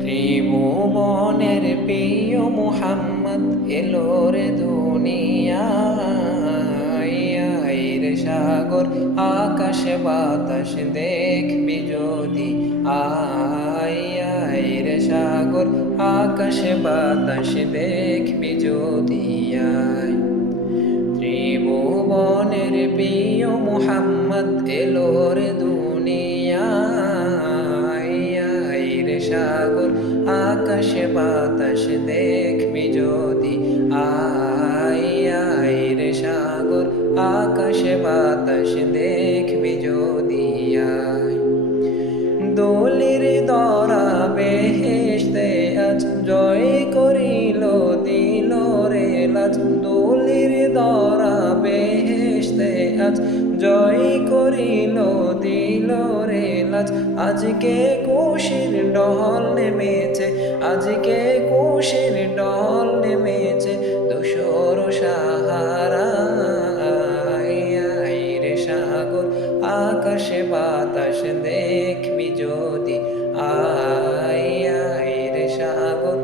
ত্রিভুবনের প্রিয় মুহাম্মদ এলো রে দুনিয়ায়। আয় রে সাগর আকাশ বাতাস দেখবি যদি, আয় আয় রে সাগর আকাশ বাতাস দেখবি যদি আয়। ত্রিভুবনের প্রিয় মুহাম্মদ এলো রে দুনিয়ায়। আয় রে সাগর আকাশ বাতাস দেখবি যদি, আয় আয় রে সাগর আকাশ বাতাস দেখবি যদি আয়। দোলের দরা বেহেশতে আজ জয় করিল দিল রে লাজ। দোলের দরা বেহেশতে আজ জয় করিল দিল রে লাজ। আজকে খুশির ঢল নেমেছে, আজকে খুশির ঢল নেমেছে ধূসর সাহারায়। আয় রে সাগর আকাশ বাতাস দেখবি যদি, আয় আয় রে সাগর